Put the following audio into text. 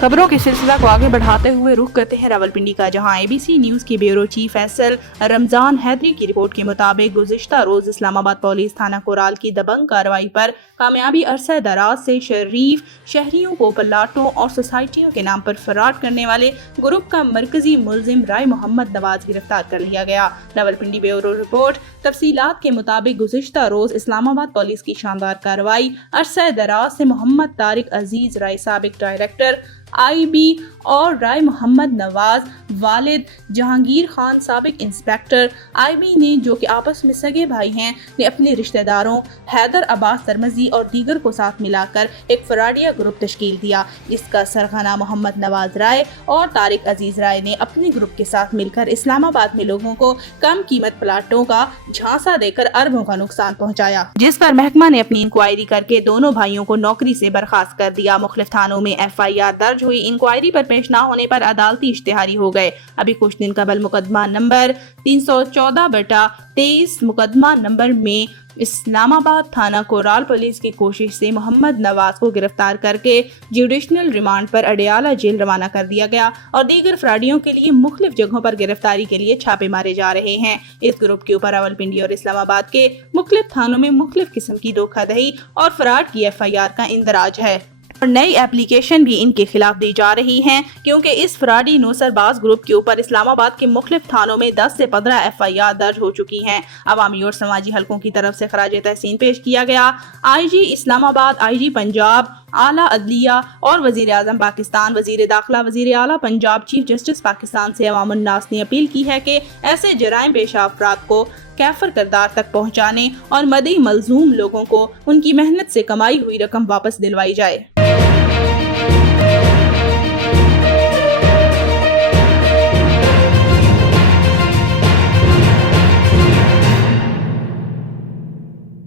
खबरों के सिलसिला को आगे बढ़ाते हुए रुख करते हैं रावलपिंडी का, जहां एबीसी न्यूज के ब्यूरो चीफ फैसल रमजान हैदरी की रिपोर्ट के मुताबिक गुज़िश्ता रोज इस्लामाबाद पुलिस थाना कोराल की दबंग कार्रवाई पर कामयाबी अरसा दराज से शरीफ शहरियों को प्लाटों और सोसाइटियों के नाम पर फराड करने वाले ग्रुप का मरकजी मुलजिम राय मोहम्मद नवाज गिरफ्तार कर लिया गया। रावलपिंडी ब्यूरो रिपोर्ट तफसीलात के मुताबिक गुज़िश्ता रोज इस्लामाबाद पुलिस की शानदार कार्रवाई अरसा दराज से मोहम्मद तारिक अजीज राय साबिक डायरेक्टर आईबी और राय मोहम्मद नवाज वालिद जहांगीर खान साबिक इंस्पेक्टर आईबी ने, जो कि आपस में सगे भाई हैं, ने अपने रिश्तेदारों हैदर अब्बास तरमजी और दीगर को साथ मिलाकर एक फराडिया ग्रुप तश्कील दिया। इसका सरगना मोहम्मद नवाज राय और तारिक अजीज राय ने अपने ग्रुप के साथ मिलकर इस्लामाबाद में लोगों को कम कीमत प्लाटों का झांसा देकर अरबों का नुकसान पहुंचाया, जिस पर महकमा ने अपनी इंक्वायरी करके दोनों भाइयों को नौकरी से बर्खास्त कर दिया। मुख्तलिफ थानों में FIR दर्ज हुई। इंक्वायरी पर पेश न होने पर अदालती इश्तिहारी हो गए। अभी कुछ दिन कबल मुकदमा नंबर 314/23 मुकदमा नंबर में इस्लामाबाद थाना कोराल पुलिस की कोशिश से मोहम्मद नवाज को गिरफ्तार करके जुडिशनल रिमांड पर अडियाला जेल रवाना कर दिया गया और दीगर फराडियों के लिए मुख्तलिफ जगहों पर गिरफ्तारी के लिए छापे मारे जा रहे हैं। इस ग्रुप के ऊपर रावलपिंडी और इस्लामाबाद के मुख्तलिफ थानों में मुख्तलिफ किस्म की धोखाधड़ी और फराड की FIR का इंदराज है और नई एप्लीकेशन भी इनके खिलाफ दी जा रही हैं, क्योंकि इस फराडी नौसरबाज ग्रुप के ऊपर इस्लामाबाद के मुख्तलिफ थानों में 10 से 15 FIR दर्ज हो चुकी हैं। अवामी और समाजी हलकों की तरफ से खराज तहसीन पेश किया गया। IG इस्लामाबाद, IG पंजाब, आला अदलिया और वजीर आजम पाकिस्तान, वजीर दाखिला, वजीर आला पंजाब, चीफ जस्टिस पाकिस्तान से अवामुन नास ने अपील की है कि ऐसे जराइम पेशा अफराद को कैफर करदार तक पहुँचाने और मदई मलजूम लोगों को उनकी मेहनत से कमाई हुई रकम वापस दिलवाई जाए।